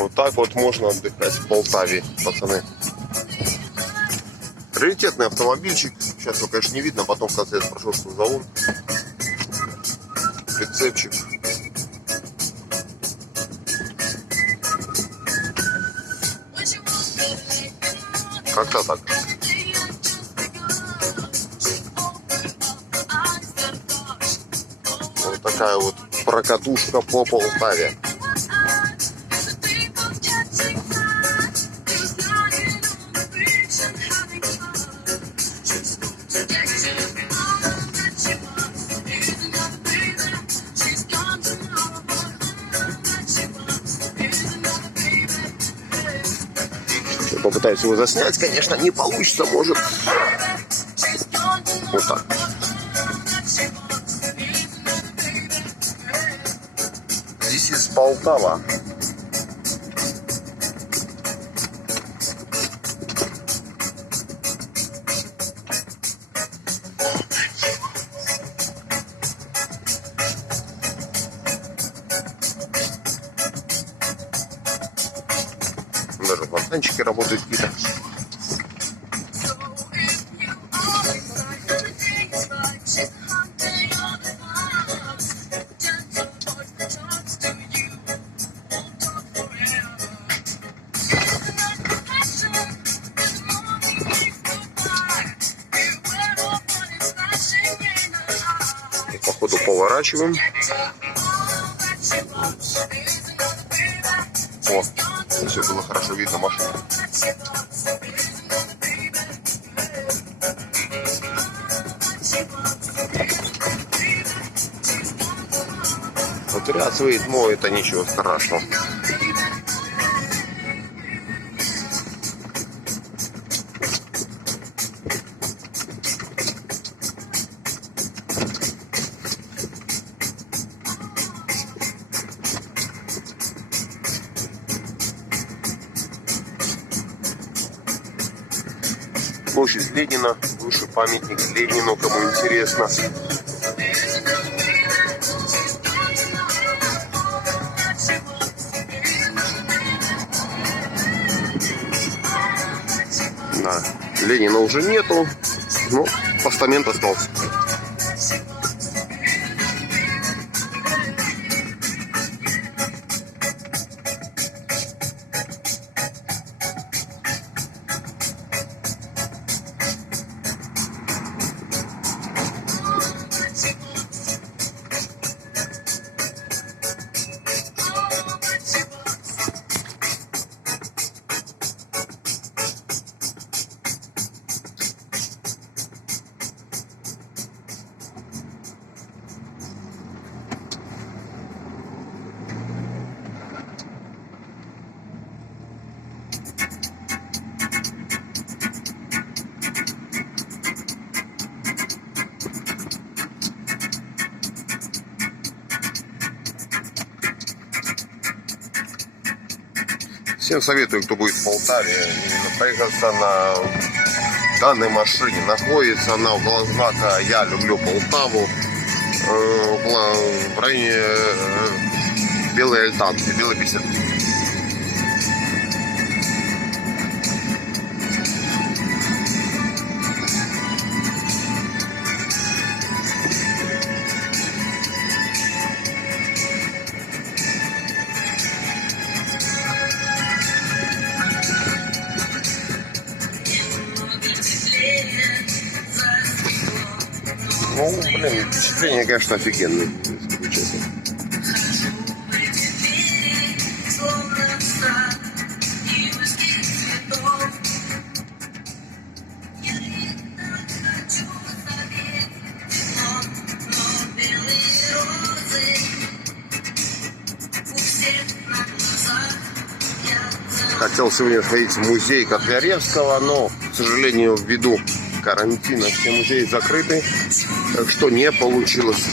Вот так вот можно отдыхать в Полтаве, пацаны. Раритетный автомобильчик. Сейчас его, конечно, не видно, потом в конце я спрошу, что за он. Прицепчик. Как-то так. Вот такая вот прокатушка по Полтаве. Попытаюсь его заснять, конечно, не получится, может. Вот так. Здесь из Полтава. Даже фонтанчики работают какие-то. И походу поворачиваем. О, все было хорошо видно машину. Потеряться выйдет, но это ничего страшного. Площадь Ленина, выше памятник Ленину, кому интересно. Да, Ленина уже нету, но постамент остался. Всем советую, кто будет в Полтаве, проехаться на данной машине. Находится она около знака «Я люблю Полтаву», в районе Белой Альтанки, Белой беседки. Ну, блин, впечатление, конечно, офигенное. Хотел сегодня сходить в музей Котляревского, но, к сожалению, ввиду карантина все музеи закрыты, так что не получилось.